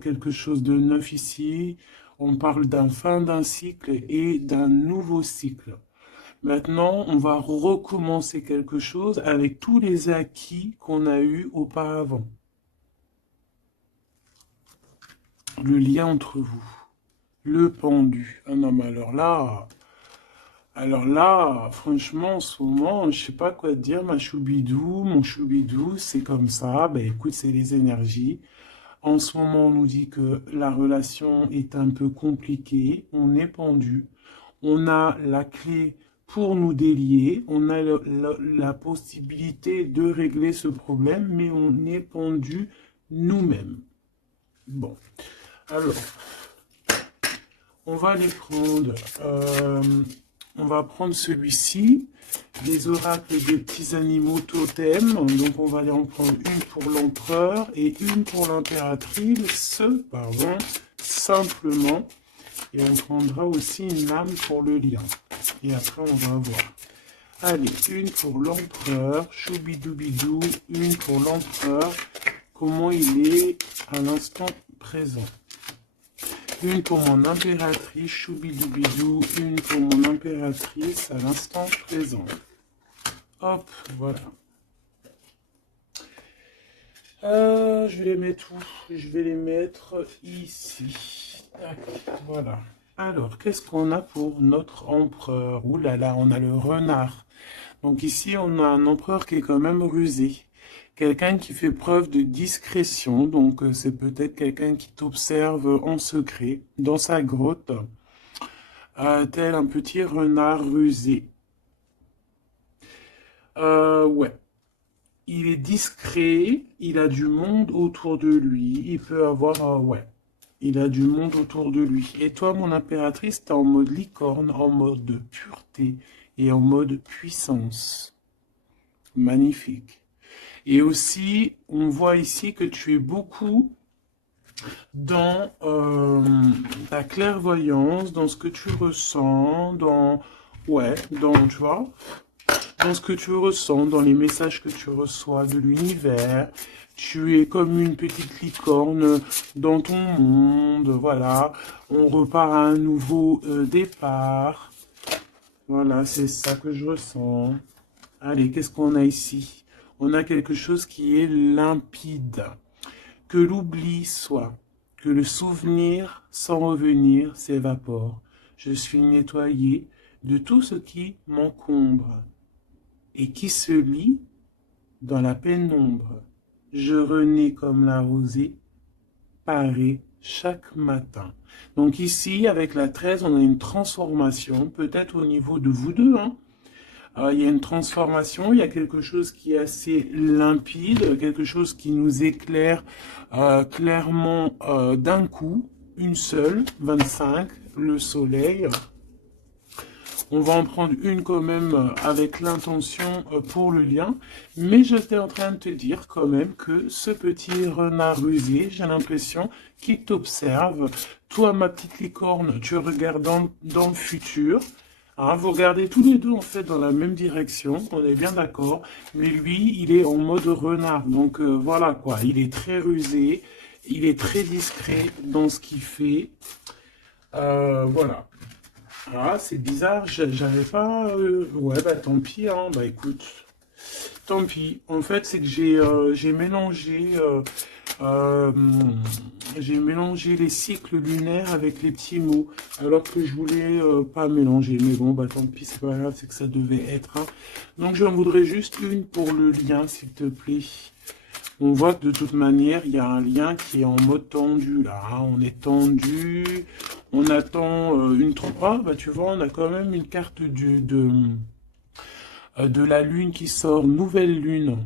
quelque chose de neuf ici. On parle d'un fin d'un cycle et d'un nouveau cycle. Maintenant, on va recommencer quelque chose avec tous les acquis qu'on a eus auparavant. Le lien entre vous, le pendu. Ah non, mais alors là, franchement, en ce moment, je sais pas quoi te dire, ma choubidou, mon choubidou, c'est comme ça. Ben écoute, c'est les énergies. En ce moment, on nous dit que la relation est un peu compliquée, on est pendu, on a la clé pour nous délier, on a la possibilité de régler ce problème, mais on est pendu nous-mêmes. Bon, alors, on va les prendre. On va prendre celui-ci, les oracles des petits animaux totems. Donc on va aller en prendre une pour l'empereur et une pour l'impératrice, pardon, simplement. Et on prendra aussi une lame pour le lien. Et après on va voir. Allez, une pour l'empereur, choubidoubidou, une pour l'empereur, comment il est à l'instant présent. Une pour mon impératrice, choubidoubidou, une pour mon impératrice à l'instant présent. Hop, voilà. Je vais les mettre où? Je vais les mettre ici. Tac, voilà. Alors, qu'est-ce qu'on a pour notre empereur? Ouh là là, on a le renard. Donc ici, on a un empereur qui est quand même rusé. Quelqu'un qui fait preuve de discrétion, donc c'est peut-être quelqu'un qui t'observe en secret dans sa grotte, tel un petit renard rusé. Ouais, il est discret, il a du monde autour de lui, il peut avoir, ouais, il a du monde autour de lui. Et toi, mon impératrice, t'es en mode licorne, en mode pureté et en mode puissance. Magnifique. Et aussi, on voit ici que tu es beaucoup dans ta clairvoyance, dans ce que tu ressens, ouais, tu vois, dans ce que tu ressens, dans les messages que tu reçois de l'univers. Tu es comme une petite licorne dans ton monde, voilà. On repart à un nouveau départ. Voilà, c'est ça que je ressens. Allez, qu'est-ce qu'on a ici? On a quelque chose qui est limpide. Que l'oubli soit, que le souvenir sans revenir s'évapore. Je suis nettoyé de tout ce qui m'encombre et qui se lie dans la pénombre. Je renais comme la rosée, parée chaque matin. Donc ici, avec la 13, on a une transformation, peut-être au niveau de vous deux, hein. Il y a une transformation, il y a quelque chose qui est assez limpide, quelque chose qui nous éclaire clairement d'un coup, une seule, 25, le soleil. On va en prendre une quand même avec l'intention pour le lien. Mais j'étais en train de te dire quand même que ce petit renard rusé, j'ai l'impression qu'il t'observe. Toi, ma petite licorne, tu regardes dans le futur. Hein, vous regardez tous les deux en fait dans la même direction, on est bien d'accord. Mais lui, il est en mode renard. Donc voilà quoi, il est très rusé, il est très discret dans ce qu'il fait. Voilà. Ah, c'est bizarre, j'avais pas... Ouais, bah tant pis, hein, bah écoute, tant pis. En fait, c'est que euh, j'ai mélangé les cycles lunaires avec les petits mots, alors que je voulais pas mélanger. Mais bon, bah tant pis, c'est pas grave, c'est que ça devait être, hein. Donc j'en voudrais juste une pour le lien, s'il te plaît. On voit que de toute manière, il y a un lien qui est en mode tendu, là, hein. On est tendu, on attend une 3. Bah tu vois, on a quand même une carte de la lune qui sort, nouvelle lune,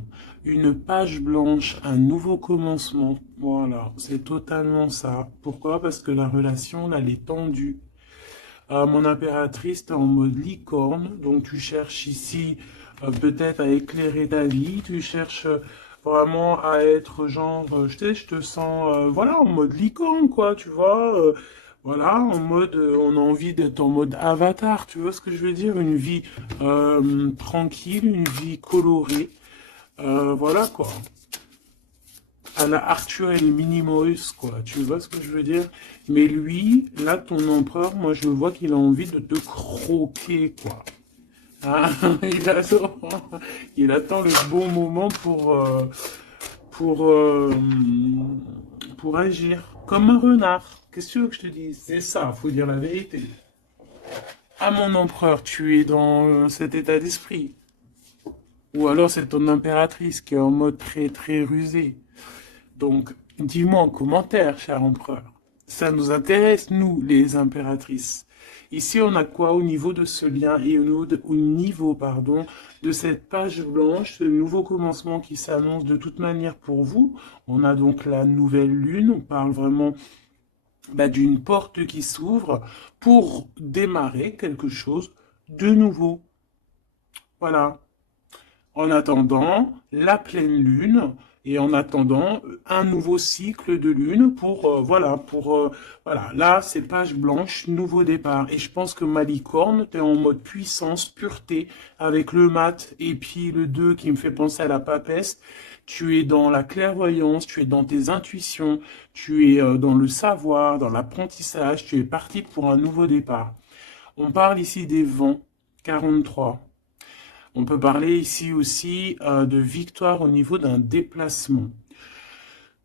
une page blanche, un nouveau commencement. Voilà, c'est totalement ça. Pourquoi? Parce que la relation, là, elle est tendue. Mon impératrice, t'es en mode licorne, donc tu cherches ici peut-être à éclairer ta vie, tu cherches vraiment à être genre, je te sens, voilà, en mode licorne, quoi, tu vois, voilà, en mode, on a envie d'être en mode avatar, tu vois ce que je veux dire, une vie tranquille, une vie colorée, voilà, quoi. à la Arthur et les Minimoys, quoi. Tu vois ce que je veux dire? Mais lui, là, ton empereur, moi, je vois qu'il a envie de te croquer, quoi. Ah, il attend le bon moment pour, euh, pour agir. Comme un renard. Qu'est-ce que tu veux que je te dise? C'est ça, faut dire la vérité. Ah, mon empereur, tu es dans cet état d'esprit. Ou alors c'est ton impératrice qui est en mode très très rusé. Donc, dis-moi en commentaire, cher empereur. Ça nous intéresse, nous, les impératrices. Ici, on a quoi au niveau de ce lien et au niveau, pardon, de cette page blanche, ce nouveau commencement qui s'annonce de toute manière pour vous. On a donc la nouvelle lune. On parle vraiment d'une porte qui s'ouvre pour démarrer quelque chose de nouveau. Voilà. En attendant la pleine lune et en attendant un nouveau cycle de lune voilà, là c'est page blanche, nouveau départ. Et je pense que ma licorne, t'es en mode puissance, pureté, avec le mat et puis le 2 qui me fait penser à la papesse. Tu es dans la clairvoyance, tu es dans tes intuitions, tu es dans le savoir, dans l'apprentissage, tu es parti pour un nouveau départ. On parle ici des vents, 43. On peut parler ici aussi de victoire au niveau d'un déplacement.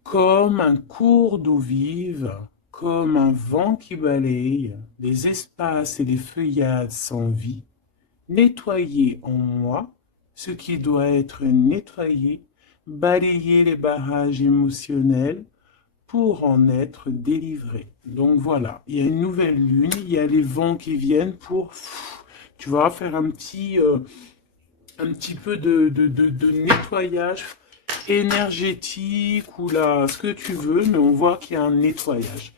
Comme un cours d'eau vive, comme un vent qui balaye les espaces et les feuillades sans vie, nettoyer en moi ce qui doit être nettoyé, balayer les barrages émotionnels pour en être délivré. Donc voilà, il y a une nouvelle lune, il y a les vents qui viennent pour, tu vas faire un petit peu de nettoyage énergétique ou là, ce que tu veux, mais on voit qu'il y a un nettoyage.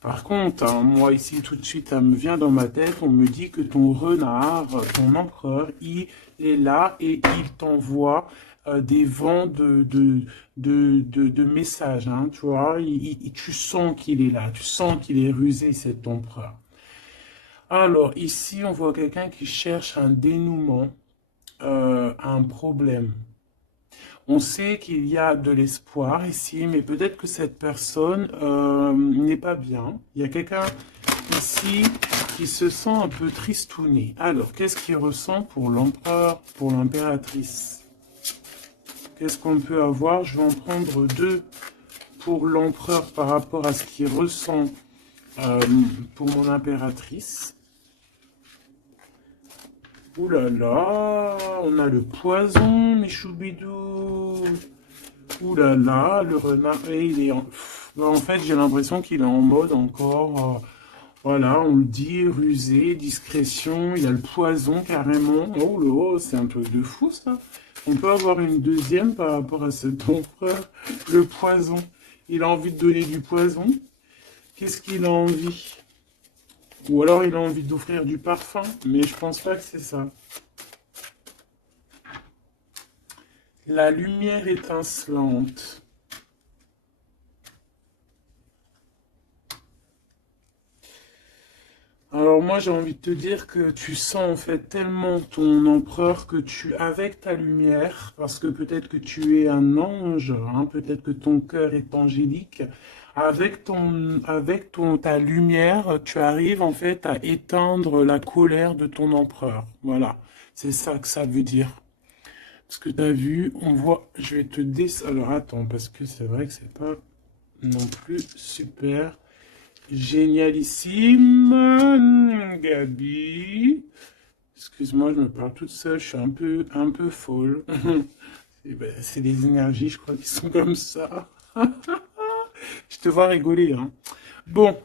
Par contre, hein, moi ici tout de suite, ça me vient dans ma tête, on me dit que ton renard, ton empereur, il est là et il t'envoie des vents de messages, hein, tu vois, tu sens qu'il est là, tu sens qu'il est rusé, cet empereur. Alors ici, on voit quelqu'un qui cherche un dénouement, un problème. On sait qu'il y a de l'espoir ici, mais peut-être que cette personne n'est pas bien. Il y a quelqu'un ici qui se sent un peu tristouné. Alors, qu'est-ce qu'il ressent pour l'empereur, pour l'impératrice? Qu'est-ce qu'on peut avoir? Je vais en prendre deux pour l'empereur par rapport à ce qu'il ressent pour mon impératrice. Ouh là là, on a le poison, mes choubidous. Ouh là là, le renard, et il est en fait, j'ai l'impression qu'il est en mode encore, voilà, on le dit, rusé, discrétion, il y a le poison carrément. Oh là, c'est un truc de fou ça. On peut avoir une deuxième par rapport à cet empereur, le poison. Il a envie de donner du poison. Qu'est-ce qu'il a envie? Ou alors il a envie d'offrir du parfum, mais je pense pas que c'est ça. La lumière étincelante. Alors moi j'ai envie de te dire que tu sens en fait tellement ton empereur que avec ta lumière, parce que peut-être que tu es un ange, hein, peut-être que ton cœur est angélique, ta lumière, tu arrives en fait à éteindre la colère de ton empereur. Voilà, c'est ça que ça veut dire. Parce que tu as vu, on voit, je vais te alors attends, parce que c'est vrai que c'est pas non plus super. Génialissime, Gabi. Excuse-moi, je me parle toute seule, je suis un peu folle. C'est les énergies, je crois, qui sont comme ça. Je te vois rigoler, hein. Bon,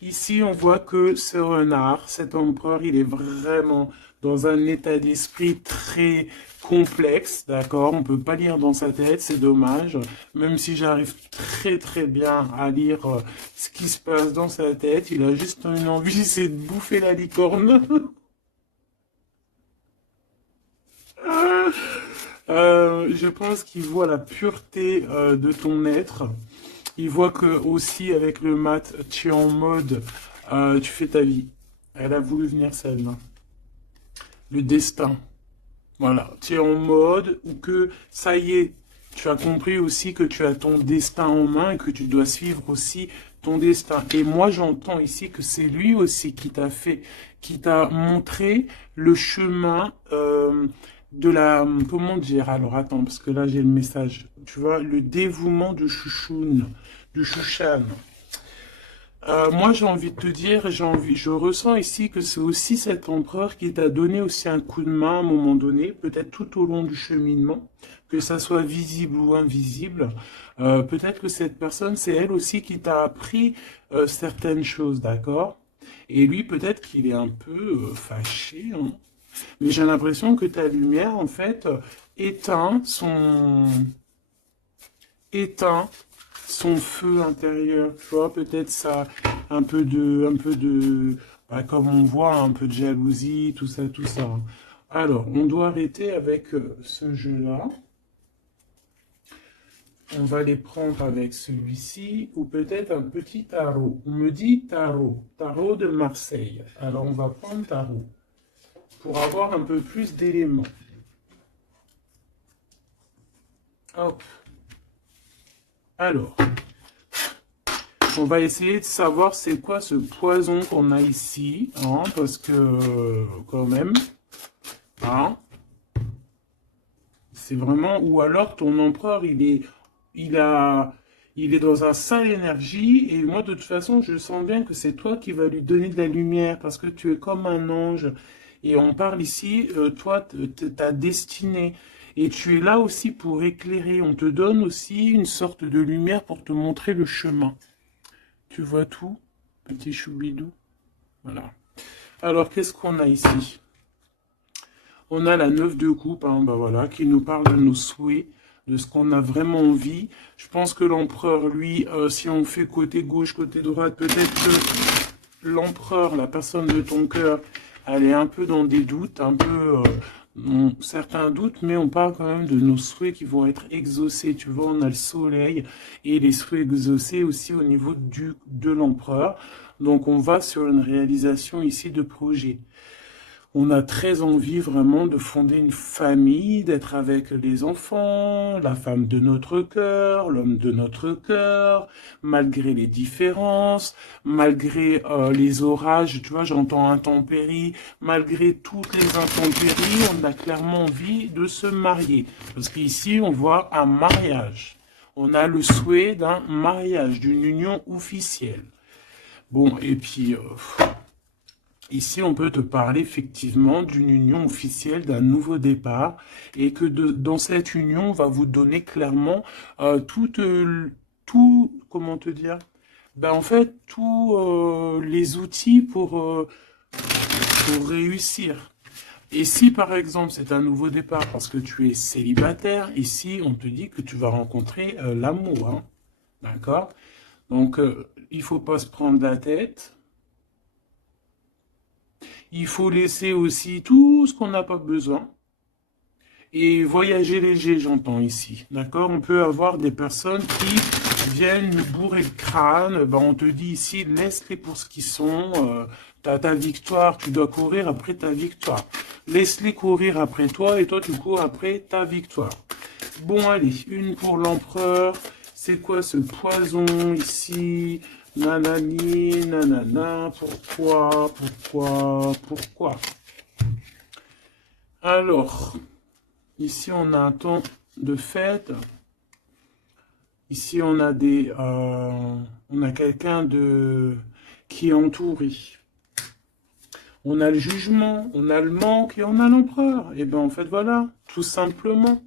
ici, on voit que ce renard, cet empereur, il est vraiment dans un état d'esprit très complexe, d'accord? On peut pas lire dans sa tête, c'est dommage. Même si j'arrive très très bien à lire ce qui se passe dans sa tête, il a juste une envie, c'est de bouffer la licorne. Je pense qu'il voit la pureté de ton être. Il voit que aussi avec le mat, tu es en mode, tu fais ta vie. Elle a voulu venir celle-là. Le destin. Voilà, tu es en mode où que ça y est, Tu as compris aussi que tu as ton destin en main et que tu dois suivre aussi ton destin. Et moi, j'entends ici que c'est lui aussi qui t'a fait, qui t'a montré le chemin de la, comment dire, alors attends, parce que là j'ai le message, tu vois, le dévouement de Chouchoun, du Chouchan. Moi, j'ai envie de te dire, je ressens ici que c'est aussi cet empereur qui t'a donné aussi un coup de main à un moment donné, peut-être tout au long du cheminement, que ça soit visible ou invisible. Peut-être que cette personne, c'est elle aussi qui t'a appris certaines choses, d'accord? Et lui, peut-être qu'il est un peu fâché, hein. Mais j'ai l'impression que ta lumière, en fait, éteint éteint son feu intérieur, tu vois, peut-être ça, bah, comme on voit, un peu de jalousie, tout ça, tout ça. Alors, on doit arrêter avec ce jeu-là. On va les prendre avec celui-ci, ou peut-être un petit tarot. On me dit tarot, tarot de Marseille. Alors, on va prendre tarot, pour avoir un peu plus d'éléments. Hop. Alors, on va essayer de savoir c'est quoi ce poison qu'on a ici, hein, parce que quand même, hein, c'est vraiment, ou alors ton empereur il est dans un sale énergie et moi de toute façon je sens bien que c'est toi qui vas lui donner de la lumière parce que tu es comme un ange et on parle ici, toi, ta destinée. Et tu es là aussi pour éclairer. On te donne aussi une sorte de lumière pour te montrer le chemin. Tu vois tout, petit choubidou? Voilà. Alors, qu'est-ce qu'on a ici? On a la 9 de coupe, hein, bah voilà, qui nous parle de nos souhaits, de ce qu'on a vraiment envie. Je pense que l'empereur, lui, si on fait côté gauche, côté droite, peut-être que l'empereur, la personne de ton cœur, elle est un peu dans des doutes, un peu certains doutes, mais on parle quand même de nos souhaits qui vont être exaucés. Tu vois, on a le soleil et les souhaits exaucés aussi au niveau de l'empereur. Donc on va sur une réalisation ici de projet. On a très envie vraiment de fonder une famille, d'être avec les enfants, la femme de notre cœur, l'homme de notre cœur, malgré les différences, malgré les orages, tu vois, j'entends intempéries, malgré toutes les intempéries, on a clairement envie de se marier. Parce qu'ici, on voit un mariage. On a le souhait d'un mariage, d'une union officielle. Bon, et puis... ici, on peut te parler effectivement d'une union officielle, d'un nouveau départ, et que dans cette union, on va vous donner clairement comment te dire? Ben, en fait, tous les outils pour réussir. Et si par exemple c'est un nouveau départ parce que tu es célibataire, ici on te dit que tu vas rencontrer l'amour, hein. D'accord? Donc il faut pas se prendre la tête. Il faut laisser aussi tout ce qu'on n'a pas besoin. Et voyager léger, j'entends ici. D'accord? On peut avoir des personnes qui viennent nous bourrer le crâne. Ben, on te dit ici, laisse-les pour ce qu'ils sont. T'as ta victoire, tu dois courir après ta victoire. Laisse-les courir après toi et toi, tu cours après ta victoire. Bon, allez, une pour l'empereur. C'est quoi ce poison ici? Nanani, nanana, pourquoi? Alors, ici on a un temps de fête. Ici on a on a quelqu'un qui est entouré. On a le jugement, on a le manque et on a l'empereur. Et bien en fait voilà, tout simplement.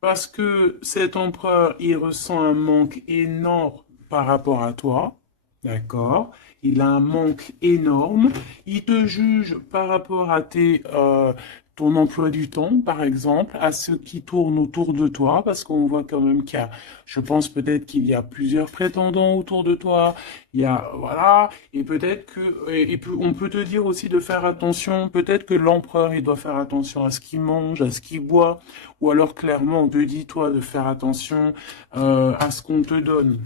Parce que cet empereur, il ressent un manque énorme par rapport à toi. D'accord? Il a un manque énorme. Il te juge par rapport à ton emploi du temps, par exemple, à ceux qui tournent autour de toi, parce qu'on voit quand même je pense peut-être qu'il y a plusieurs prétendants autour de toi. Il y a, voilà, et peut-être on peut te dire aussi de faire attention. Peut-être que l'empereur, il doit faire attention à ce qu'il mange, à ce qu'il boit, ou alors clairement, on te dit toi de faire attention à ce qu'on te donne.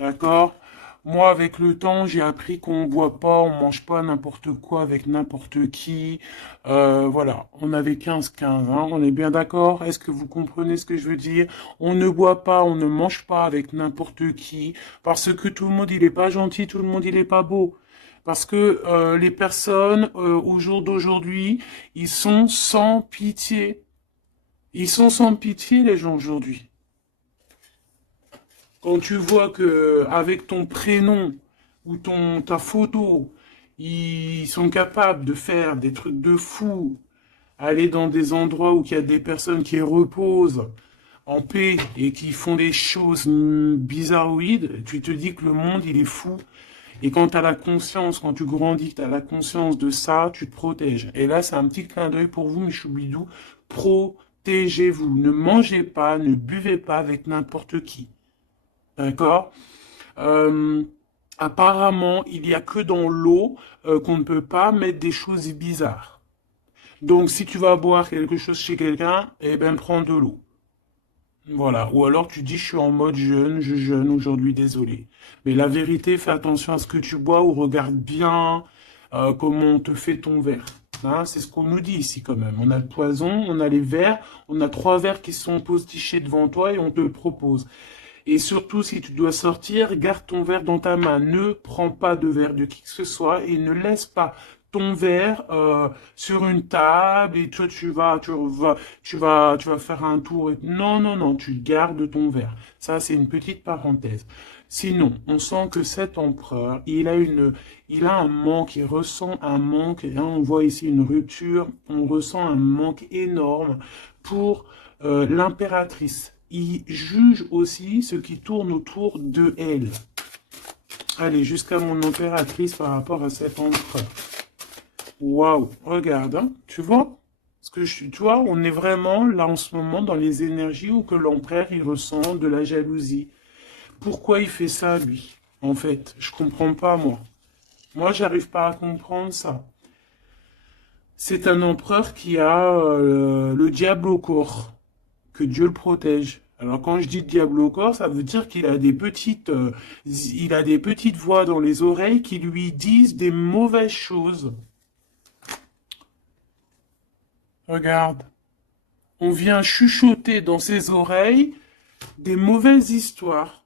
D'accord? Moi, avec le temps, j'ai appris qu'on boit pas, on mange pas n'importe quoi avec n'importe qui. Voilà, on avait 15-15, hein, on est bien d'accord? Est-ce que vous comprenez ce que je veux dire? On ne boit pas, on ne mange pas avec n'importe qui, parce que tout le monde, il est pas gentil, tout le monde, il est pas beau. Parce que les personnes, au jour d'aujourd'hui, ils sont sans pitié. Ils sont sans pitié, les gens, aujourd'hui. Quand tu vois que avec ton prénom ou ta photo, ils sont capables de faire des trucs de fou, aller dans des endroits où il y a des personnes qui reposent en paix et qui font des choses bizarroïdes, tu te dis que le monde, il est fou. Et quand tu as la conscience, quand tu grandis, tu as la conscience de ça, tu te protèges. Et là, c'est un petit clin d'œil pour vous, mes choubidous. Protégez-vous. Ne mangez pas, ne buvez pas avec n'importe qui. D'accord? Euh, Apparemment, il n'y a que dans l'eau qu'on ne peut pas mettre des choses bizarres. Donc, si tu vas boire quelque chose chez quelqu'un, eh ben, prends de l'eau. Voilà. Ou alors, tu dis, je suis en mode jeûne, je jeûne aujourd'hui, désolé. Mais la vérité, fais attention à ce que tu bois ou regarde bien comment on te fait ton verre. Hein, c'est ce qu'on nous dit ici quand même. On a le poison, on a les verres, on a 3 verres qui sont postichés devant toi et on te le propose. Et surtout, si tu dois sortir, garde ton verre dans ta main. Ne prends pas de verre de qui que ce soit et ne laisse pas ton verre sur une table et toi tu vas faire un tour. Non, non, non, tu gardes ton verre. Ça, c'est une petite parenthèse. Sinon, on sent que cet empereur, il a un manque, il ressent un manque. Et là, on voit ici une rupture. On ressent un manque énorme pour l'impératrice. Il juge aussi ce qui tourne autour de elle. Allez, jusqu'à mon impératrice par rapport à cet empereur. Waouh, regarde, hein, tu vois? Tu vois, on est vraiment là en ce moment dans les énergies où que l'empereur il ressent de la jalousie. Pourquoi il fait ça, lui? En fait, je comprends pas, moi. Moi, j'arrive pas à comprendre ça. C'est un empereur qui a le diable au corps. Que Dieu le protège. Alors quand je dis diable au corps, ça veut dire qu'il a il a des petites voix dans les oreilles qui lui disent des mauvaises choses. Regarde, on vient chuchoter dans ses oreilles des mauvaises histoires.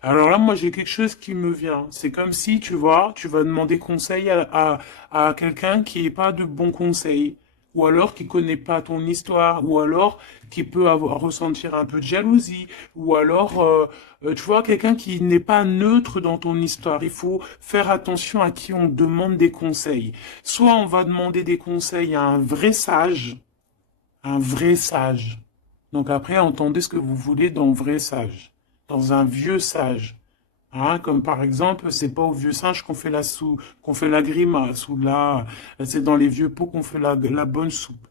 Alors là, moi, j'ai quelque chose qui me vient. C'est comme si, tu vois, tu vas demander conseil à quelqu'un qui n'est pas de bons conseils. Ou alors qui connaît pas ton histoire. Ou alors qui peut ressentir un peu de jalousie. Ou alors, tu vois, quelqu'un qui n'est pas neutre dans ton histoire. Il faut faire attention à qui on demande des conseils. Soit on va demander des conseils à un vrai sage. Un vrai sage. Donc après, entendez ce que vous voulez dans vrai sage, dans un vieux sage. Hein, comme par exemple, c'est pas au vieux singe qu'on fait la grimace, ou là, c'est dans les vieux pots qu'on fait la bonne soupe.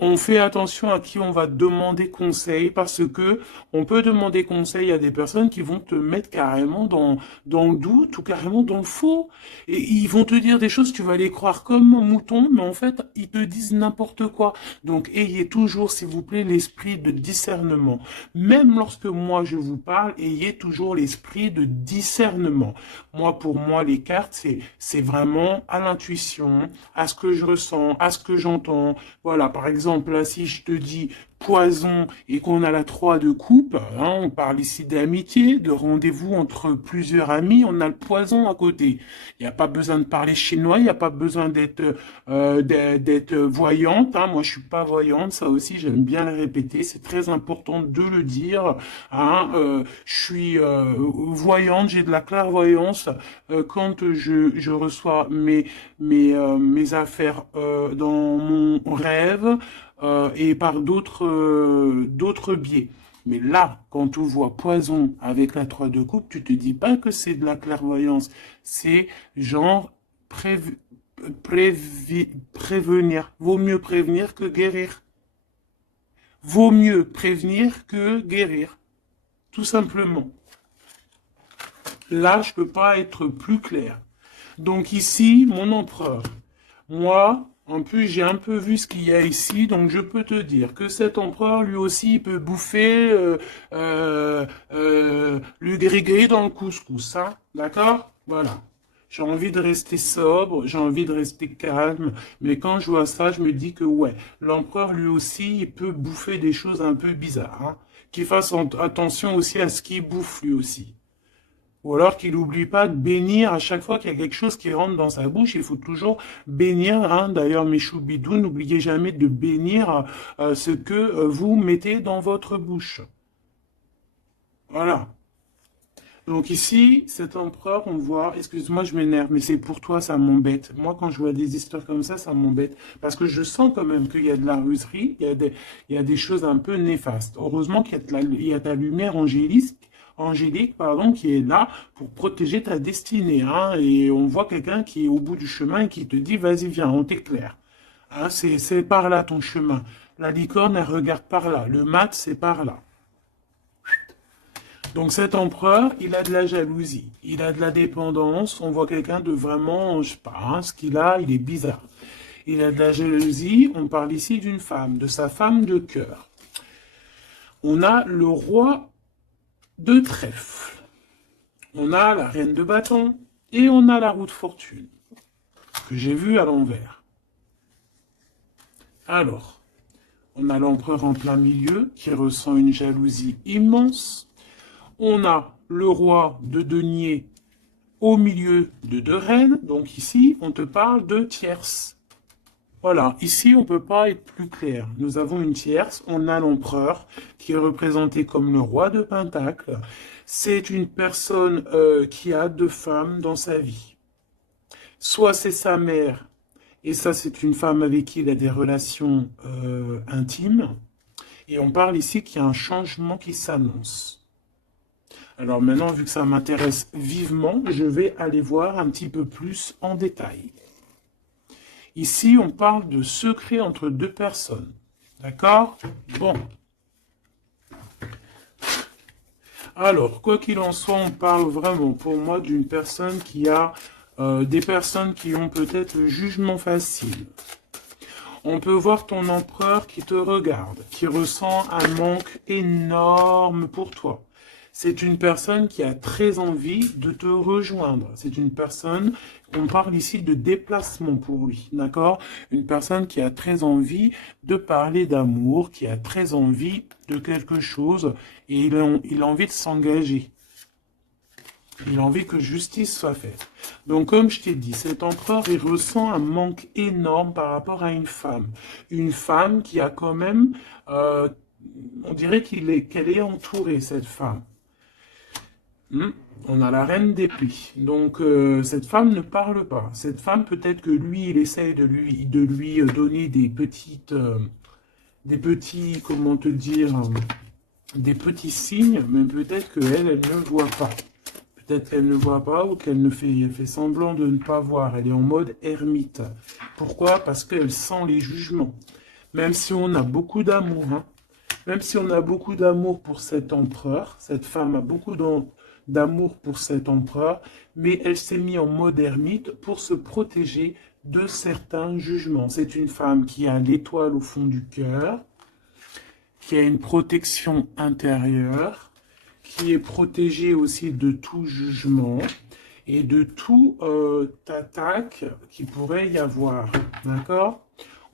On fait attention à qui on va demander conseil parce que on peut demander conseil à des personnes qui vont te mettre carrément dans le doute ou carrément dans le faux. Et ils vont te dire des choses, tu vas les croire comme un mouton, mais en fait, ils te disent n'importe quoi. Donc, ayez toujours, s'il vous plaît, l'esprit de discernement. Même lorsque moi je vous parle, ayez toujours l'esprit de discernement. Moi, pour moi, les cartes, c'est vraiment à l'intuition, à ce que je ressens, à ce que j'entends. Voilà, par exemple, là, si je te dis poison et qu'on a la 3 de coupe, hein, on parle ici d'amitié, de rendez-vous entre plusieurs amis, on a le poison à côté. Il n'y a pas besoin de parler chinois, il n'y a pas besoin d'être voyante. Hein. Moi, je suis pas voyante, ça aussi, j'aime bien le répéter. C'est très important de le dire. Hein. Je suis voyante, j'ai de la clairvoyance quand je reçois mes affaires dans mon rêve et par d'autres biais. Mais là, quand tu vois poison avec la 3 de coupe, tu te dis pas que c'est de la clairvoyance. C'est genre prévenir. Vaut mieux prévenir que guérir. Vaut mieux prévenir que guérir. Tout simplement. Là, je peux pas être plus clair. Donc ici, mon empereur, moi, En plus, j'ai un peu vu ce qu'il y a ici, donc je peux te dire que cet empereur, lui aussi, il peut bouffer le gris-gris dans le couscous, hein, d'accord? Voilà. J'ai envie de rester sobre, j'ai envie de rester calme, mais quand je vois ça, je me dis que ouais, l'empereur, lui aussi, il peut bouffer des choses un peu bizarres, hein. Qu'il fasse attention aussi à ce qu'il bouffe, lui aussi. Ou alors qu'il n'oublie pas de bénir à chaque fois qu'il y a quelque chose qui rentre dans sa bouche. Il faut toujours bénir. Hein. D'ailleurs, mes choubidous, n'oubliez jamais de bénir ce que vous mettez dans votre bouche. Voilà. Donc ici, cet empereur, on voit, excuse-moi, je m'énerve, mais c'est pour toi, ça m'embête. Moi, quand je vois des histoires comme ça m'embête. Parce que je sens quand même qu'il y a de la ruserie, il y a des choses un peu néfastes. Heureusement qu'il y a il y a ta lumière angélique, pardon, qui est là pour protéger ta destinée. Hein, et on voit quelqu'un qui est au bout du chemin et qui te dit, vas-y, viens, on t'éclaire. Hein, c'est par là ton chemin. La licorne, elle regarde par là. Le mat, c'est par là. Donc cet empereur, il a de la jalousie, il a de la dépendance, on voit quelqu'un de vraiment, je sais pas, hein, ce qu'il a, il est bizarre. Il a de la jalousie, on parle ici d'une femme, de sa femme de cœur. On a le roi de trèfle, on a la reine de bâton et on a la roue de fortune, que j'ai vue à l'envers. Alors, on a l'empereur en plein milieu qui ressent une jalousie immense. On a le roi de denier au milieu de deux reines. Donc ici, on te parle de tierce. Voilà, ici, on ne peut pas être plus clair. Nous avons une tierce. On a l'empereur qui est représenté comme le roi de Pentacle. C'est une personne qui a deux femmes dans sa vie. Soit c'est sa mère, et ça, c'est une femme avec qui il a des relations intimes. Et on parle ici qu'il y a un changement qui s'annonce. Alors maintenant, vu que ça m'intéresse vivement, je vais aller voir un petit peu plus en détail. Ici, on parle de secret entre deux personnes. D'accord? Bon. Alors, quoi qu'il en soit, on parle vraiment pour moi d'une personne qui a des personnes qui ont peut-être le jugement facile. On peut voir ton empereur qui te regarde, qui ressent un manque énorme pour toi. C'est une personne qui a très envie de te rejoindre. C'est une personne, on parle ici de déplacement pour lui, d'accord? Une personne qui a très envie de parler d'amour, qui a très envie de quelque chose, et il a envie de s'engager. Il a envie que justice soit faite. Donc, comme je t'ai dit, cet empereur, il ressent un manque énorme par rapport à une femme. Une femme qui a quand même, on dirait qu'elle est entourée, cette femme. On a la reine des pluies. Donc, cette femme ne parle pas. Cette femme, peut-être que lui, il essaye de lui donner des petits, comment te dire, des petits signes, mais peut-être qu'elle, elle ne voit pas. Peut-être qu'elle ne voit pas ou qu'elle elle fait semblant de ne pas voir. Elle est en mode ermite. Pourquoi? Parce qu'elle sent les jugements. Même si on a beaucoup d'amour, hein. Même si on a beaucoup d'amour pour cet empereur, cette femme a beaucoup d'amour pour cet empereur, mais elle s'est mise en mode ermite pour se protéger de certains jugements. C'est une femme qui a l'étoile au fond du cœur, qui a une protection intérieure, qui est protégée aussi de tout jugement et de tout attaque qui pourrait y avoir. D'accord?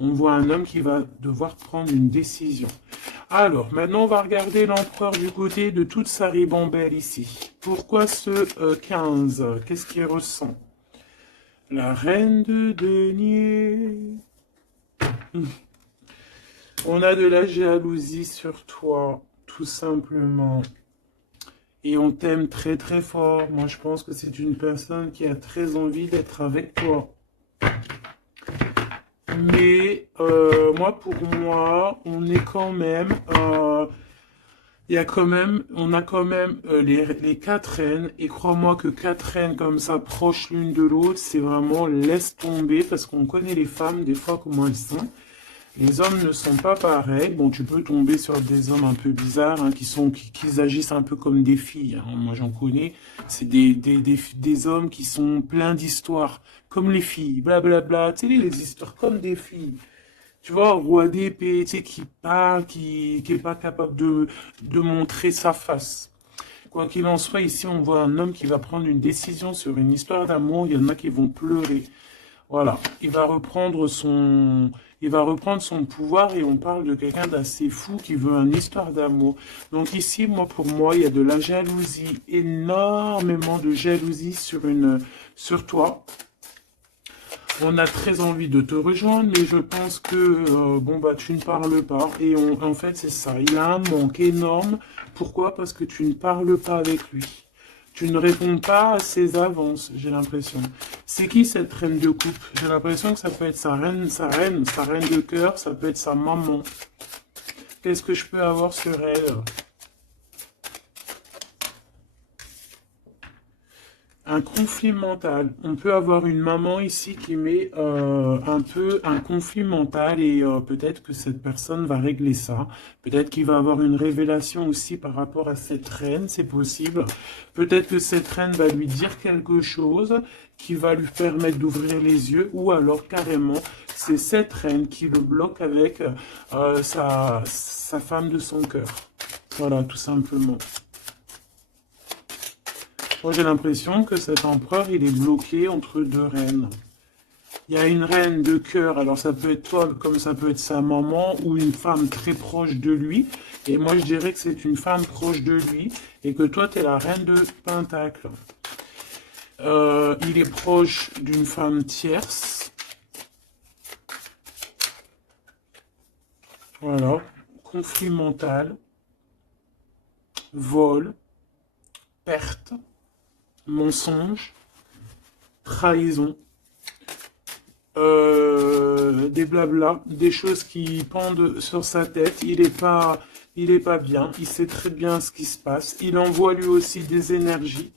On voit un homme qui va devoir prendre une décision. Alors, maintenant, on va regarder l'empereur du côté de toute sa ribambelle ici. Pourquoi ce 15? Qu'est-ce qu'il ressent? La reine de denier. On a de la jalousie sur toi, tout simplement. Et on t'aime très très fort. Moi, je pense que c'est une personne qui a très envie d'être avec toi. Mais moi, pour moi, on est quand même, on a quand même les quatre reines. Et crois-moi que quatre reines comme ça, proches l'une de l'autre, c'est vraiment laisse tomber parce qu'on connaît les femmes des fois comment elles sont. Les hommes ne sont pas pareils. Bon, tu peux tomber sur des hommes un peu bizarres, hein, qui agissent un peu comme des filles, hein. Moi, j'en connais. C'est des hommes qui sont pleins d'histoires, comme les filles, blablabla. Tu sais, les histoires comme des filles. Tu vois, un roi d'épée, tu sais, qui parle, qui est pas capable de montrer sa face. Quoi qu'il en soit, ici, on voit un homme qui va prendre une décision sur une histoire d'amour. Il y en a qui vont pleurer. Voilà, il va reprendre son pouvoir et on parle de quelqu'un d'assez fou qui veut une histoire d'amour. Donc ici, moi, pour moi, il y a de la jalousie, énormément de jalousie sur toi. On a très envie de te rejoindre, mais je pense que, bon, bah, tu ne parles pas. Et en fait, c'est ça. Il a un manque énorme. Pourquoi? Parce que tu ne parles pas avec lui. Tu ne réponds pas à ses avances, j'ai l'impression. C'est qui cette reine de coupe? J'ai l'impression que ça peut être sa reine de cœur, ça peut être sa maman. Qu'est-ce que je peux avoir sur elle? Un conflit mental. On peut avoir une maman ici qui met un peu un conflit mental et peut-être que cette personne va régler ça. Peut-être qu'il va avoir une révélation aussi par rapport à cette reine, c'est possible. Peut-être que cette reine va lui dire quelque chose qui va lui permettre d'ouvrir les yeux ou alors carrément c'est cette reine qui le bloque avec sa femme de son cœur. Voilà, tout simplement. Moi, j'ai l'impression que cet empereur, il est bloqué entre deux reines. Il y a une reine de cœur, alors ça peut être toi, comme ça peut être sa maman, ou une femme très proche de lui. Et moi, je dirais que c'est une femme proche de lui, et que toi, tu es la reine de Pentacle. Il est proche d'une femme tierce. Voilà. Conflit mental, vol, perte, mensonge, trahison, des blablas, des choses qui pendent sur sa tête. Il est pas bien. Il sait très bien ce qui se passe. Il envoie lui aussi des énergies.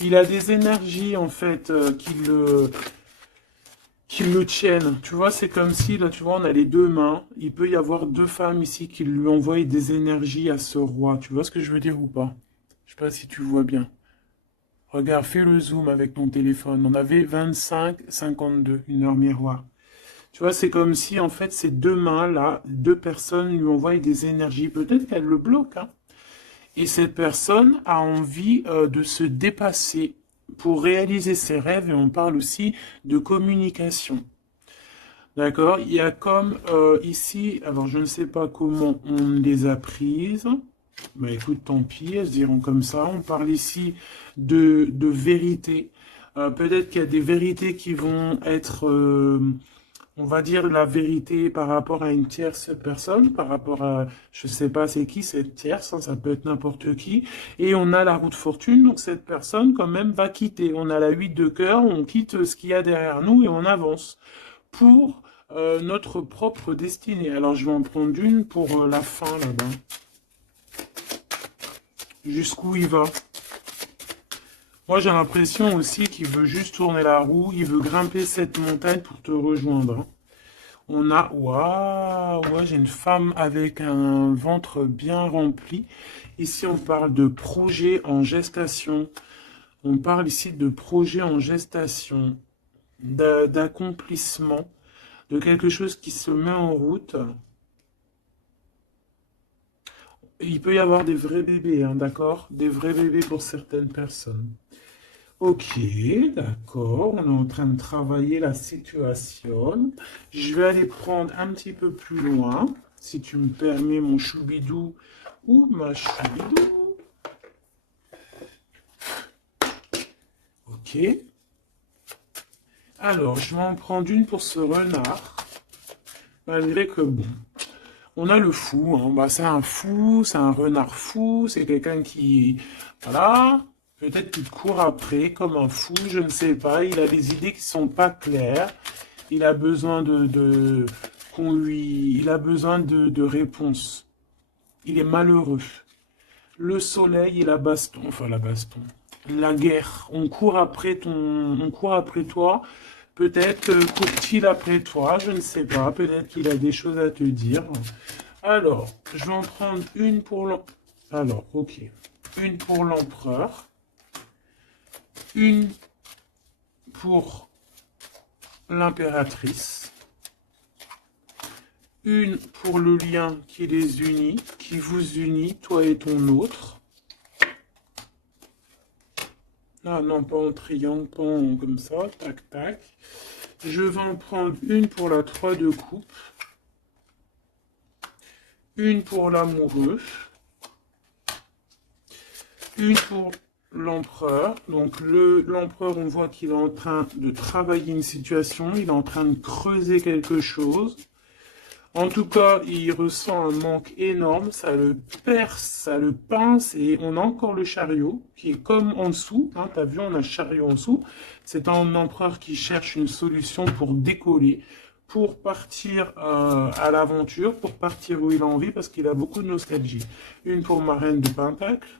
Il a des énergies en fait qui le tiennent. Tu vois, c'est comme si là, tu vois, on a les deux mains. Il peut y avoir deux femmes ici qui lui envoient des énergies à ce roi. Tu vois ce que je veux dire ou pas? Je sais pas si tu vois bien. Regarde, fais le zoom avec ton téléphone. On avait 25-52, une heure miroir. Tu vois, c'est comme si, en fait, ces deux mains-là, deux personnes lui envoient des énergies. Peut-être qu'elle le bloque, hein. Et cette personne a envie de se dépasser pour réaliser ses rêves. Et on parle aussi de communication. D'accord? Il y a comme ici, alors je ne sais pas comment on les a prises. Bah écoute, tant pis, elles se diront comme ça. On parle ici de vérité. Peut-être qu'il y a des vérités qui vont être, on va dire, la vérité par rapport à une tierce personne, par rapport à, je sais pas c'est qui cette tierce, hein, ça peut être n'importe qui. Et on a la roue de fortune, donc cette personne quand même va quitter. On a la 8 de cœur, on quitte ce qu'il y a derrière nous et on avance pour notre propre destinée. Alors je vais en prendre une pour la fin là-bas. Jusqu'où il va? Moi, j'ai l'impression aussi qu'il veut juste tourner la roue, il veut grimper cette montagne pour te rejoindre, hein. On a, waouh, ouais, j'ai une femme avec un ventre bien rempli. Ici, on parle de projet en gestation. On parle ici de projet en gestation, d'accomplissement, de quelque chose qui se met en route. Il peut y avoir des vrais bébés, hein, d'accord? Des vrais bébés pour certaines personnes. Ok, d'accord, on est en train de travailler la situation. Je vais aller prendre un petit peu plus loin, si tu me permets, mon choubidou ou ma choubidou. Ok. Alors, je vais en prendre une pour ce renard. Malgré que, bon, on a le fou, hein. Bah, c'est un fou, c'est un renard fou, c'est quelqu'un qui... Voilà. Peut-être qu'il court après comme un fou, je ne sais pas. Il a des idées qui sont pas claires. Il a besoin qu'on lui, il a besoin de réponses. Il est malheureux. Le soleil et la baston, enfin la baston, la guerre. On court après toi. Peut-être court-il après toi, je ne sais pas. Peut-être qu'il a des choses à te dire. Alors, je vais en prendre une pour l'empereur. Alors, ok. Une pour l'empereur. Une pour l'impératrice. Une pour le lien qui les unit, qui vous unit, toi et ton autre. Ah non, pas en triangle, pas en comme ça, tac, tac. Je vais en prendre une pour la 3 de coupe. Une pour l'amoureux. Une pour l'empereur. Donc l'empereur, on voit qu'il est en train de travailler une situation, il est en train de creuser quelque chose. En tout cas, il ressent un manque énorme, ça le perce, ça le pince, et on a encore le chariot, qui est comme en dessous, hein, t'as vu, on a le chariot en dessous. C'est un empereur qui cherche une solution pour décoller, pour partir à l'aventure, pour partir où il a envie, parce qu'il a beaucoup de nostalgie. Une pour ma reine de Pentacle,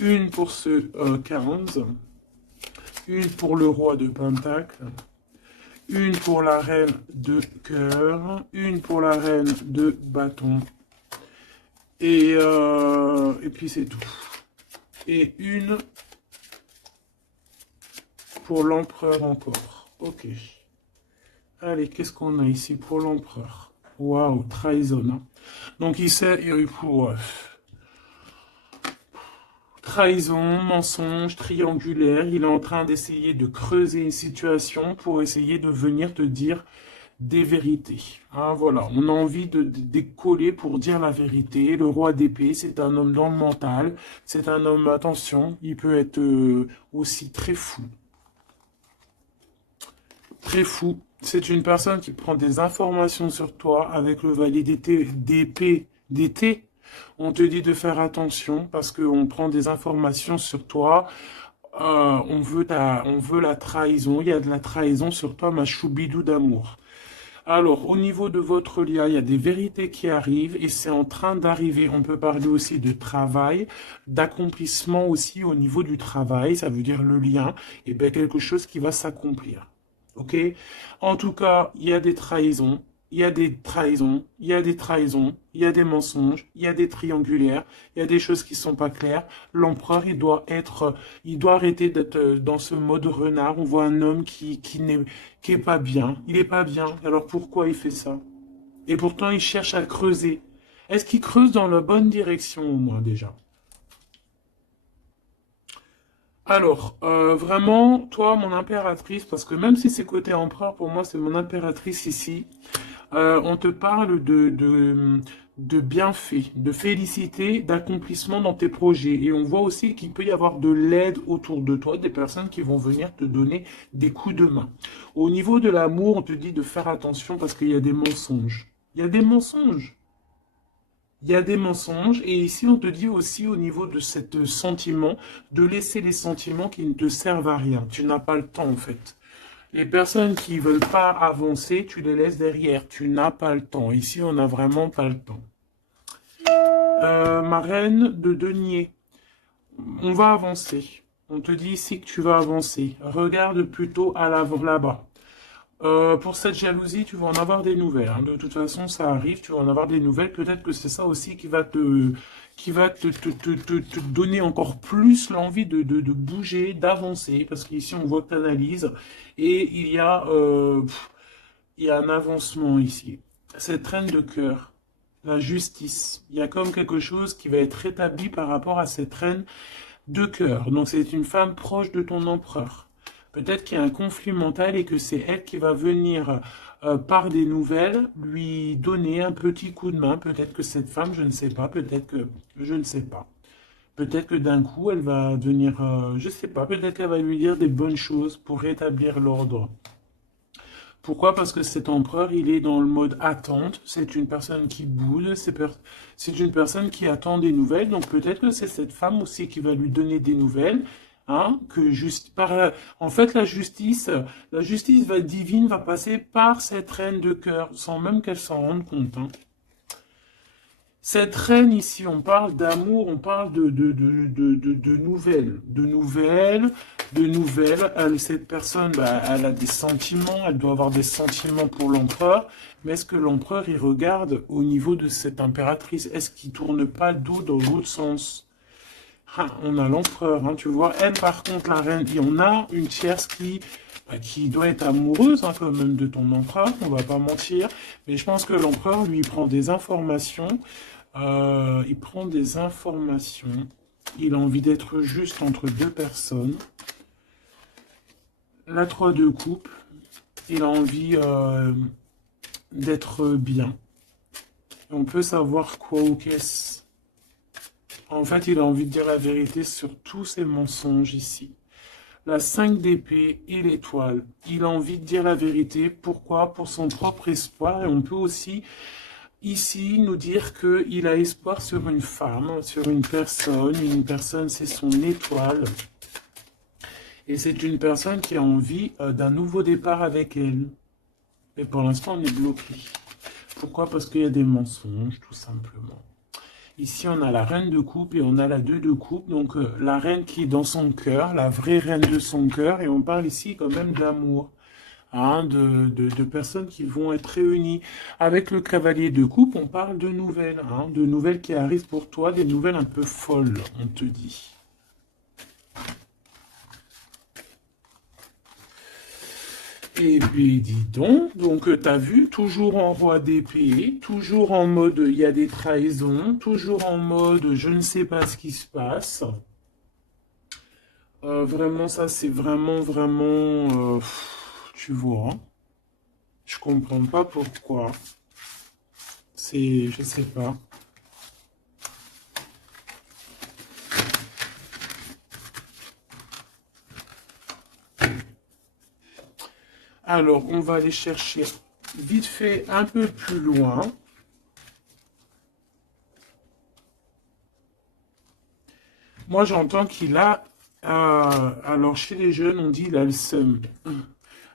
une pour ce 15, une pour le roi de Pentacle, une pour la reine de cœur, une pour la reine de bâton, et puis c'est tout. Et une pour l'empereur encore. Ok. Allez, qu'est-ce qu'on a ici pour l'empereur? Waouh, trahison. Hein. Donc il sait, pour trahison, mensonge, triangulaire, il est en train d'essayer de creuser une situation pour essayer de venir te dire des vérités. Hein, voilà, on a envie de décoller pour dire la vérité. Le roi d'épée, c'est un homme dans le mental, c'est un homme, attention, il peut être aussi très fou. Très fou. C'est une personne qui prend des informations sur toi avec le validité d'épée, d'été. On te dit de faire attention parce qu'on prend des informations sur toi. On veut la trahison. Il y a de la trahison sur toi, ma choubidou d'amour. Alors, au niveau de votre lien, il y a des vérités qui arrivent et c'est en train d'arriver. On peut parler aussi de travail, d'accomplissement aussi au niveau du travail. Ça veut dire le lien, et bien quelque chose qui va s'accomplir. Ok? En tout cas, il y a des trahisons. Il y a des trahisons, il y a des trahisons, il y a des mensonges, il y a des triangulaires, il y a des choses qui sont pas claires. L'empereur, il doit arrêter d'être dans ce mode renard. On voit un homme qui est pas bien. Il est pas bien. Alors pourquoi il fait ça? Et pourtant, il cherche à creuser. Est-ce qu'il creuse dans la bonne direction au moins déjà? Alors, vraiment, toi, mon impératrice, parce que même si c'est côté empereur, pour moi, c'est mon impératrice ici. On te parle de bienfaits, de félicité, d'accomplissement dans tes projets. Et on voit aussi qu'il peut y avoir de l'aide autour de toi, des personnes qui vont venir te donner des coups de main. Au niveau de l'amour, on te dit de faire attention parce qu'il y a des mensonges. Il y a des mensonges. Il y a des mensonges. Et ici, on te dit aussi au niveau de ce sentiment, de laisser les sentiments qui ne te servent à rien. Tu n'as pas le temps, en fait. Les personnes qui veulent pas avancer, tu les laisses derrière. Tu n'as pas le temps. Ici, on n'a vraiment pas le temps. Ma reine de denier. On va avancer. On te dit ici que tu vas avancer. Regarde plutôt à l'avant, là-bas. Pour cette jalousie, tu vas en avoir des nouvelles. Hein. De toute façon, ça arrive, tu vas en avoir des nouvelles. Peut-être que c'est ça aussi qui va te donner encore plus l'envie de bouger, d'avancer. Parce qu'ici, on voit que tu analyses. Et il y a un avancement ici. Cette reine de cœur, la justice. Il y a comme quelque chose qui va être rétabli par rapport à cette reine de cœur. Donc, c'est une femme proche de ton empereur. Peut-être qu'il y a un conflit mental et que c'est elle qui va venir, par des nouvelles, lui donner un petit coup de main. Peut-être que cette femme, je ne sais pas, peut-être que, je ne sais pas. Peut-être que d'un coup, elle va venir, je ne sais pas, peut-être qu'elle va lui dire des bonnes choses pour rétablir l'ordre. Pourquoi? Parce que cet empereur, il est dans le mode attente. C'est une personne qui boude, c'est une personne qui attend des nouvelles. Donc peut-être que c'est cette femme aussi qui va lui donner des nouvelles. Hein, en fait, la justice divine va passer par cette reine de cœur, sans même qu'elle s'en rende compte. Hein. Cette reine ici, on parle d'amour, on parle de nouvelles, de nouvelles. Cette personne, bah, elle a des sentiments, elle doit avoir des sentiments pour l'empereur. Mais est-ce que l'empereur, il regarde au niveau de cette impératrice? Est-ce qu'il tourne pas le dos dans l'autre sens? Ah, on a l'empereur, hein, tu vois. Elle, par contre, la reine, et on a une tierce qui doit être amoureuse hein, quand même de ton empereur, on va pas mentir. Mais je pense que l'empereur, lui, il prend des informations. Il prend des informations. Il a envie d'être juste entre deux personnes. La 3 de coupe. Il a envie d'être bien. On peut savoir quoi ou qu'est-ce. En fait, il a envie de dire la vérité sur tous ses mensonges ici. La 5 d'épée et l'étoile. Il a envie de dire la vérité. Pourquoi? Pour son propre espoir. Et on peut aussi, ici, nous dire qu'il a espoir sur une femme, sur une personne. Une personne, c'est son étoile. Et c'est une personne qui a envie d'un nouveau départ avec elle. Mais pour l'instant, on est bloqué. Pourquoi? Parce qu'il y a des mensonges, tout simplement. Ici, on a la reine de coupe et on a la 2 de coupe. Donc, la reine qui est dans son cœur, la vraie reine de son cœur. Et on parle ici quand même d'amour. Hein, de personnes qui vont être réunies. Avec le cavalier de coupe, on parle de nouvelles. Hein, de nouvelles qui arrivent pour toi, des nouvelles un peu folles, on te dit. Et puis, dis donc t'as vu, toujours en roi d'épée, toujours en mode il y a des trahisons, toujours en mode je ne sais pas ce qui se passe. Vraiment, ça, c'est vraiment, tu vois, je comprends pas pourquoi. Je sais pas. Alors, on va aller chercher vite fait un peu plus loin. Moi, j'entends qu'il a... alors, chez les jeunes, on dit il a le seum.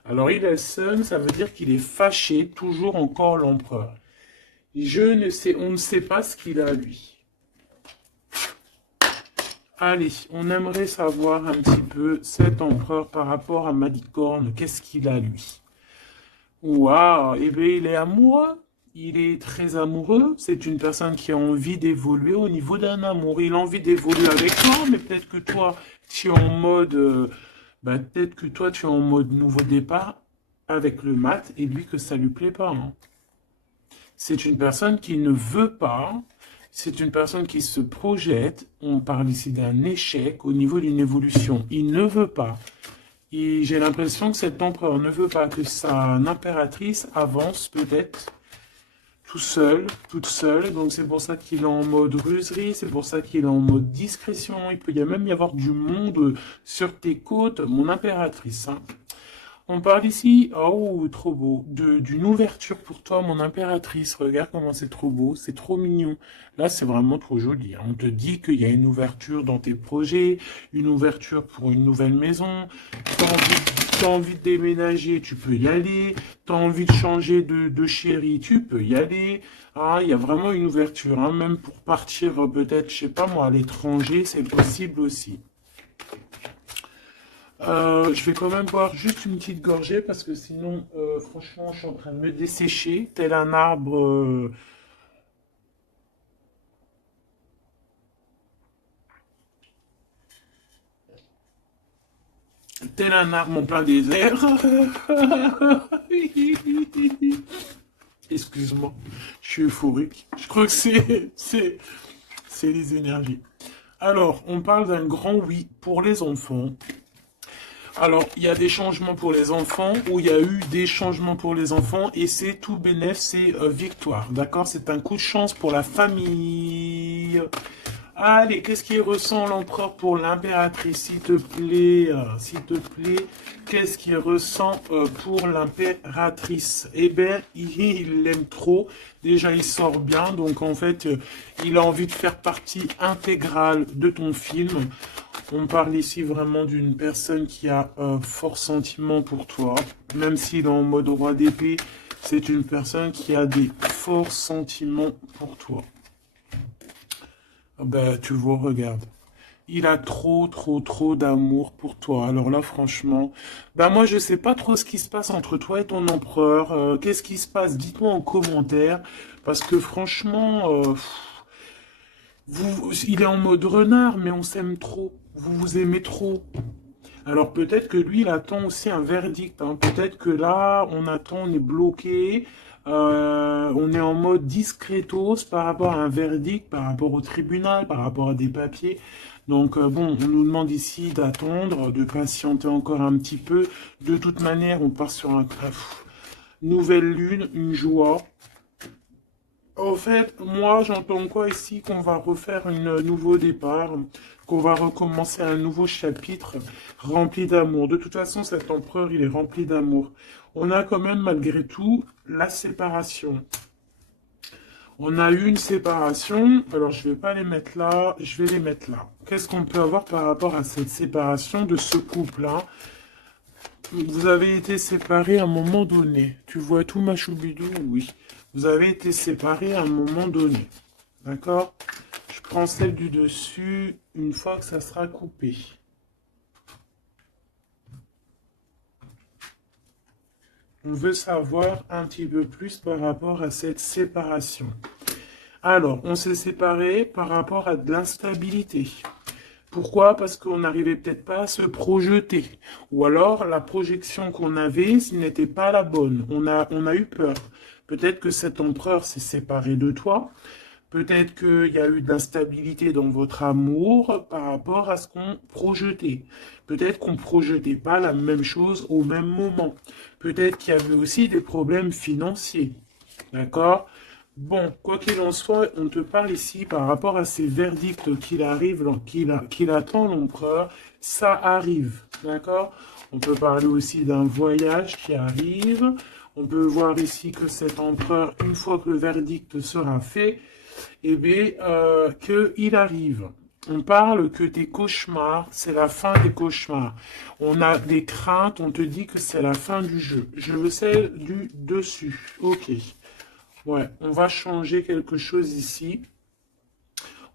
Alors, il a le seum, ça veut dire qu'il est fâché, toujours encore l'empereur. On ne sait pas ce qu'il a, lui. Allez, on aimerait savoir un petit peu cet empereur par rapport à Malicorne. Qu'est-ce qu'il a, lui? Waouh, eh bien, il est amoureux. Il est très amoureux. C'est une personne qui a envie d'évoluer au niveau d'un amour. Il a envie d'évoluer avec toi, mais peut-être que toi, tu es en mode... peut-être que toi, tu es en mode nouveau départ avec le mat et lui que ça lui plaît pas. Hein. C'est une personne qui ne veut pas. C'est une personne qui se projette. On parle ici d'un échec au niveau d'une évolution. Il ne veut pas. Et j'ai l'impression que cet empereur ne veut pas que sa impératrice avance peut-être tout seul, toute seule. Donc c'est pour ça qu'il est en mode ruserie, c'est pour ça qu'il est en mode discrétion. Il peut y même y avoir du monde sur tes côtes, mon impératrice. Hein. On parle ici, oh, trop beau, d'une ouverture pour toi, mon impératrice. Regarde comment c'est trop beau, c'est trop mignon. Là, c'est vraiment trop joli. Hein. On te dit qu'il y a une ouverture dans tes projets, une ouverture pour une nouvelle maison. T'as envie de déménager, tu peux y aller. T'as envie de changer de chérie, tu peux y aller. Ah, il y a vraiment une ouverture. Hein. Même pour partir peut-être, je sais pas moi, à l'étranger, c'est possible aussi. Je vais quand même boire juste une petite gorgée parce que sinon, franchement, je suis en train de me dessécher, tel un arbre. Tel un arbre en plein désert. Excuse-moi, je suis euphorique. Je crois que c'est les énergies. Alors, on parle d'un grand oui pour les enfants. Alors, il y a des changements pour les enfants, ou il y a eu des changements pour les enfants, et c'est tout bénéf, c'est victoire, d'accord? C'est un coup de chance pour la famille. Allez, qu'est-ce qu'il ressent l'empereur pour l'impératrice, s'il te plaît, qu'est-ce qu'il ressent pour l'impératrice? Eh bien, il l'aime trop, déjà il sort bien, donc en fait, il a envie de faire partie intégrale de ton film. On parle ici vraiment d'une personne qui a un fort sentiment pour toi, même s'il est en mode roi d'épée, c'est une personne qui a des forts sentiments pour toi. Ben, tu vois, regarde. Il a trop, trop, trop d'amour pour toi. Alors là, franchement, ben moi, je sais pas trop ce qui se passe entre toi et ton empereur. Qu'est-ce qui se passe? Dites-moi en commentaire. Parce que franchement, il est en mode renard, mais on s'aime trop. Vous vous aimez trop. Alors peut-être que lui, il attend aussi un verdict, hein. Peut-être que là, on attend, on est bloqué, on est en mode discretos par rapport à un verdict, par rapport au tribunal, par rapport à des papiers. Donc bon, on nous demande ici d'attendre, de patienter encore un petit peu. De toute manière, on part sur un nouvelle lune, une joie. Au fait, moi, j'entends quoi ici? Qu'on va refaire un nouveau départ, qu'on va recommencer un nouveau chapitre rempli d'amour. De toute façon, cet empereur, il est rempli d'amour. On a quand même, malgré tout, la séparation. On a eu une séparation, alors je vais pas les mettre là, je vais les mettre là. Qu'est-ce qu'on peut avoir par rapport à cette séparation de ce couple-là? Vous avez été séparés à un moment donné. Tu vois tout, ma choubidou? Oui. Vous avez été séparés à un moment donné. D'accord? Je prends celle du dessus une fois que ça sera coupé. On veut savoir un petit peu plus par rapport à cette séparation. Alors, on s'est séparés par rapport à de l'instabilité. Pourquoi? Parce qu'on n'arrivait peut-être pas à se projeter. Ou alors, la projection qu'on avait, ce n'était pas la bonne. On a eu peur. Peut-être que cet empereur s'est séparé de toi. Peut-être qu'il y a eu de l'instabilité dans votre amour par rapport à ce qu'on projetait. Peut-être qu'on ne projetait pas la même chose au même moment. Peut-être qu'il y avait aussi des problèmes financiers. D'accord? Bon, quoi qu'il en soit, on te parle ici par rapport à ces verdicts qu'il attend l'empereur. Ça arrive, d'accord? On peut parler aussi d'un voyage qui arrive. On peut voir ici que cet empereur, une fois que le verdict sera fait, eh bien, qu'il arrive. On parle que tes cauchemars, c'est la fin des cauchemars. On a des craintes, on te dit que c'est la fin du jeu. Je veux celle du dessus. Ok. Ouais, on va changer quelque chose ici.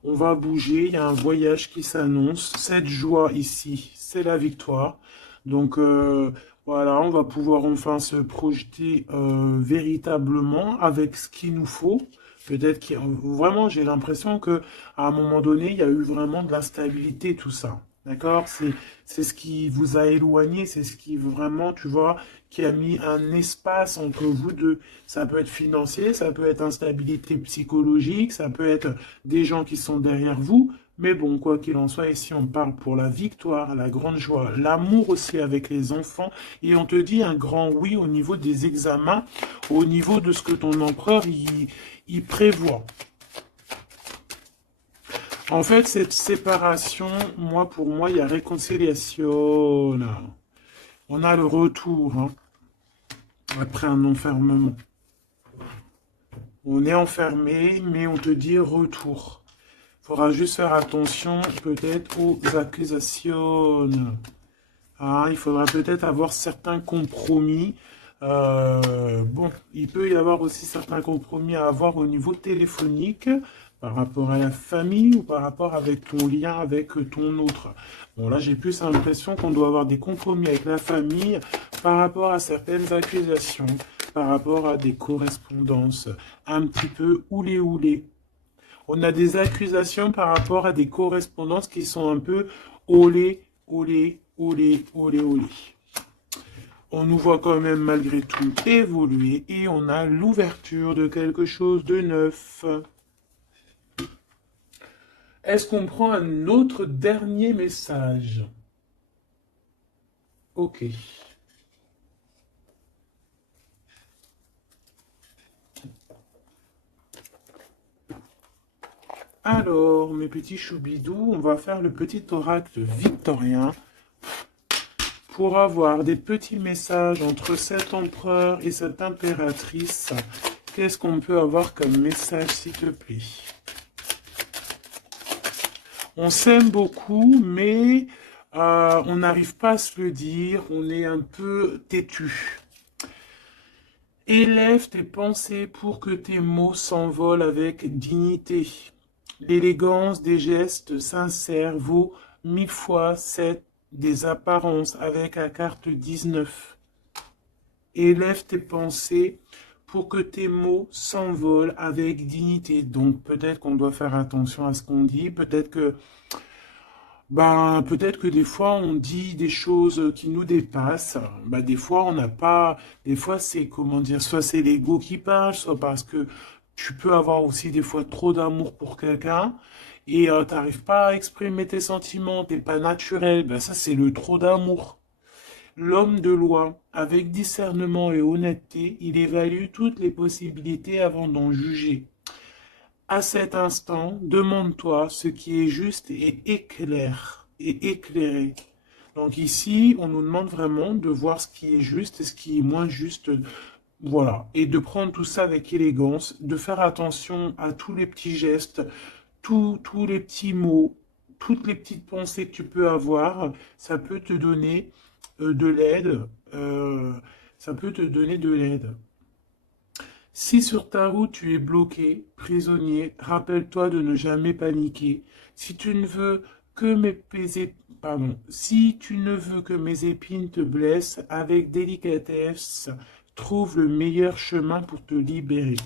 On va bouger, il y a un voyage qui s'annonce. Cette joie ici, c'est la victoire. Donc voilà, on va pouvoir enfin se projeter véritablement avec ce qu'il nous faut. Peut-être que vraiment, j'ai l'impression que à un moment donné, il y a eu vraiment de l'instabilité, tout ça. D'accord? C'est ce qui vous a éloigné, c'est ce qui vraiment, tu vois, qui a mis un espace entre vous deux. Ça peut être financier, ça peut être instabilité psychologique, ça peut être des gens qui sont derrière vous. Mais bon, quoi qu'il en soit, ici on parle pour la victoire, la grande joie, l'amour aussi avec les enfants. Et on te dit un grand oui au niveau des examens, au niveau de ce que ton empereur il prévoit. En fait, cette séparation, pour moi, il y a réconciliation. On a le retour, hein, après un enfermement. On est enfermé, mais on te dit retour. Il faudra juste faire attention peut-être aux accusations. Ah, il faudra peut-être avoir certains compromis. Bon, il peut y avoir aussi certains compromis à avoir au niveau téléphonique par rapport à la famille ou par rapport avec ton lien avec ton autre. Bon, là, j'ai plus l'impression qu'on doit avoir des compromis avec la famille par rapport à certaines accusations, par rapport à des correspondances un petit peu oulé. On a des accusations par rapport à des correspondances qui sont un peu olé. On nous voit quand même malgré tout évoluer et on a l'ouverture de quelque chose de neuf. Est-ce qu'on prend un autre dernier message? Ok. Alors, mes petits choubidous, on va faire le petit oracle victorien pour avoir des petits messages entre cet empereur et cette impératrice. Qu'est-ce qu'on peut avoir comme message, s'il te plaît? On s'aime beaucoup, mais on n'arrive pas à se le dire. On est un peu têtu. Élève tes pensées pour que tes mots s'envolent avec dignité. L'élégance des gestes sincères vaut 1000 fois 7 des apparences avec la carte 19. Élève tes pensées pour que tes mots s'envolent avec dignité. Donc peut-être qu'on doit faire attention à ce qu'on dit, peut-être que des fois on dit des choses qui nous dépassent. Des fois on n'a pas, des fois c'est comment dire, soit c'est l'ego qui parle, soit parce que tu peux avoir aussi des fois trop d'amour pour quelqu'un et t'arrives pas à exprimer tes sentiments, t'es pas naturel. Ça c'est le trop d'amour. L'homme de loi, avec discernement et honnêteté, il évalue toutes les possibilités avant d'en juger. À cet instant, demande-toi ce qui est juste et éclaire et éclairé. Donc ici, on nous demande vraiment de voir ce qui est juste et ce qui est moins juste. Voilà. Et de prendre tout ça avec élégance, de faire attention à tous les petits gestes, tous les petits mots, toutes les petites pensées que tu peux avoir. Ça peut te donner de l'aide. Ça peut te donner de l'aide. Si sur ta route tu es bloqué, prisonnier, rappelle-toi de ne jamais paniquer. Si tu ne veux que si tu ne veux que mes épines te blessent, avec délicatesse, trouve le meilleur chemin pour te libérer.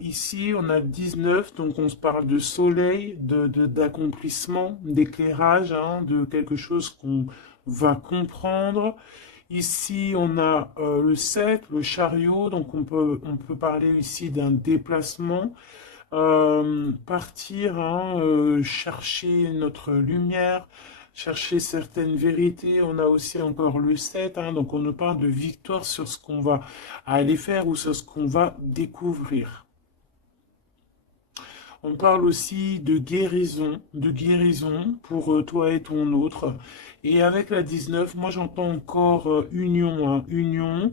Ici, on a le 19, donc on se parle de soleil, d'accomplissement, d'éclairage, hein, de quelque chose qu'on va comprendre. Ici, on a le 7, le chariot, donc on peut parler ici d'un déplacement. Partir, hein, chercher notre lumière, chercher certaines vérités. On a aussi encore le 7, hein, donc on nous parle de victoire sur ce qu'on va aller faire ou sur ce qu'on va découvrir. On parle aussi de guérison pour toi et ton autre. Et avec la 19, moi j'entends encore union, hein, union.